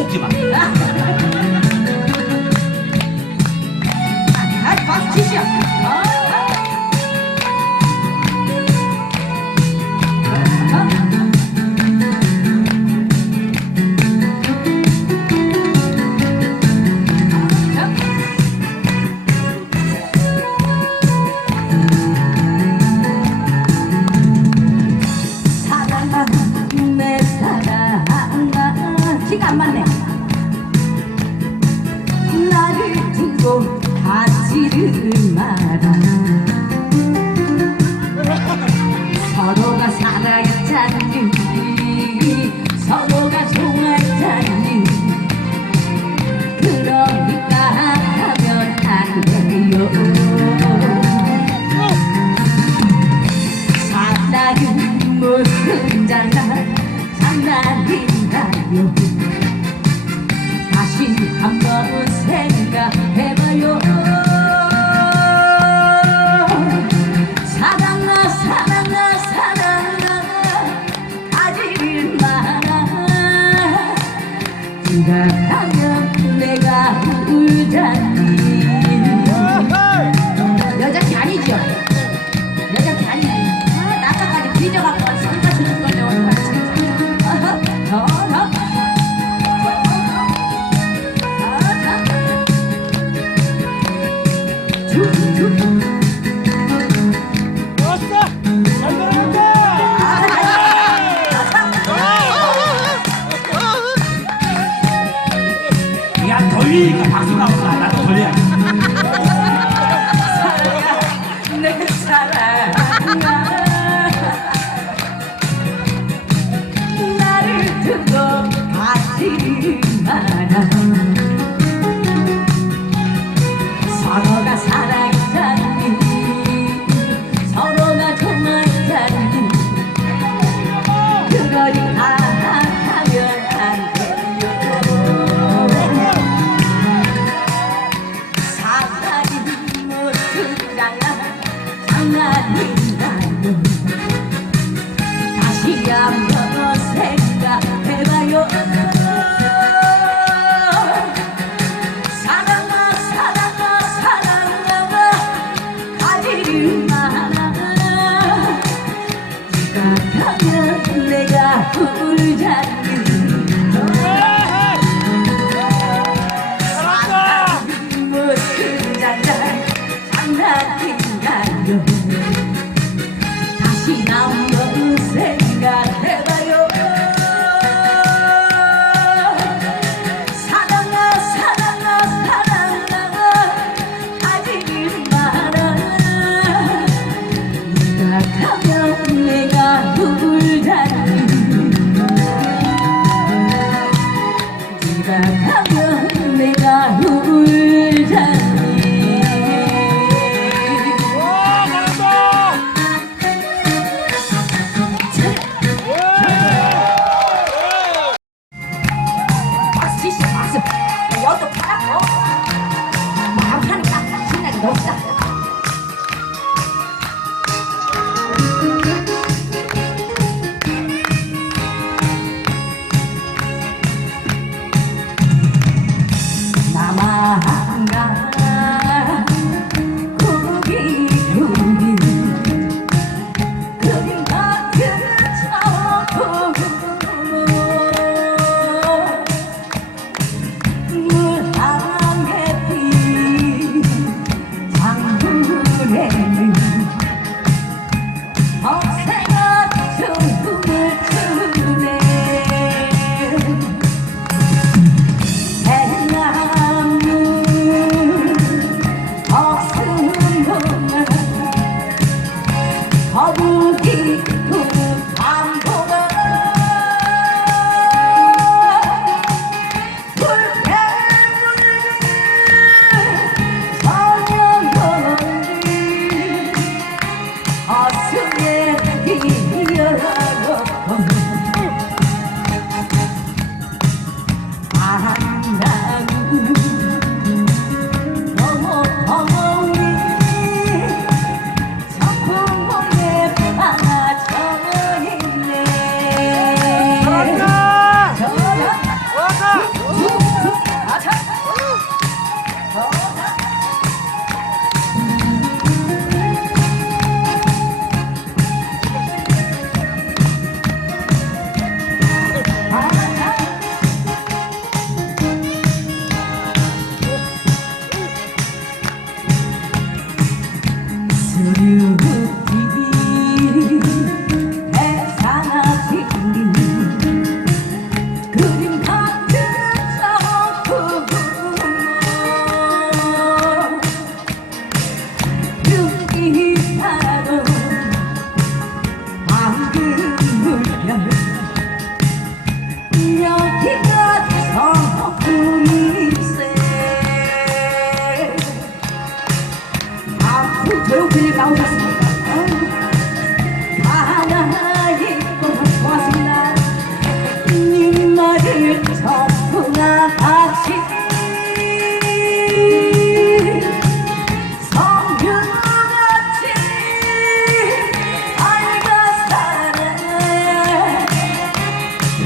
고기만. 가지를 말아 Yeah. ทวีกับผักที่เราใส่แล้วตัวเนี่ย 나야. 장난인가요? 다시 한번 생각해봐요. 사랑아 사랑아 사랑아 가지를 마라 네가 가면 사랑하면 내가 울잖니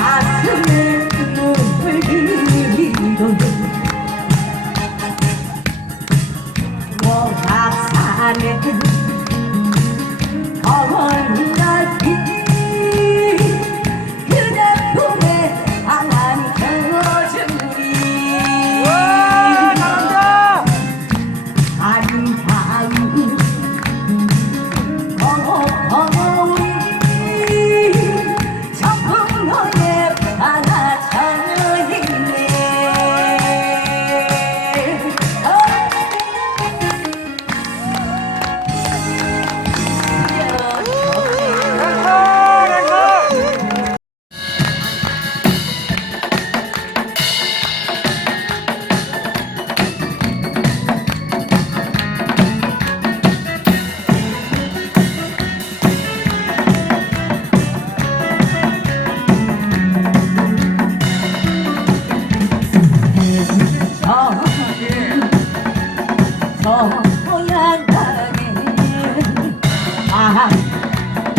I'm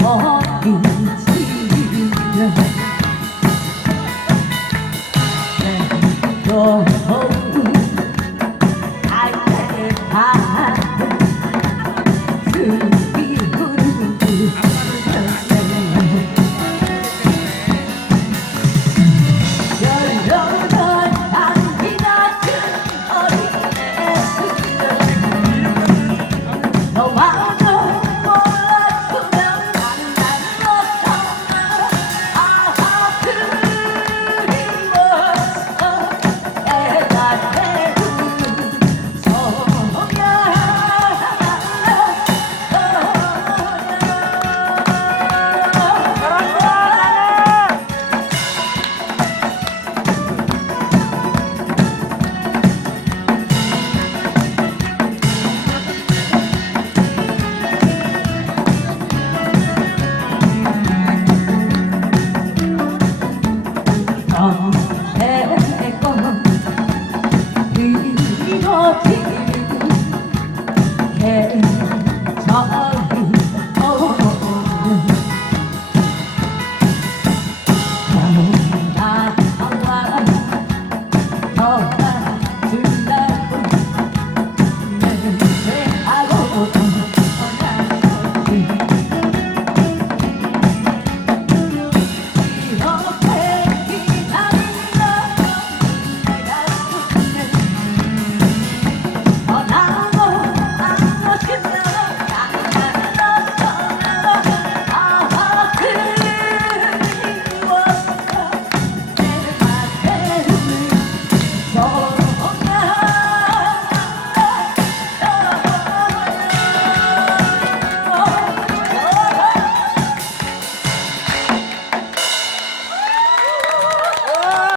어린지라 네, 네. 해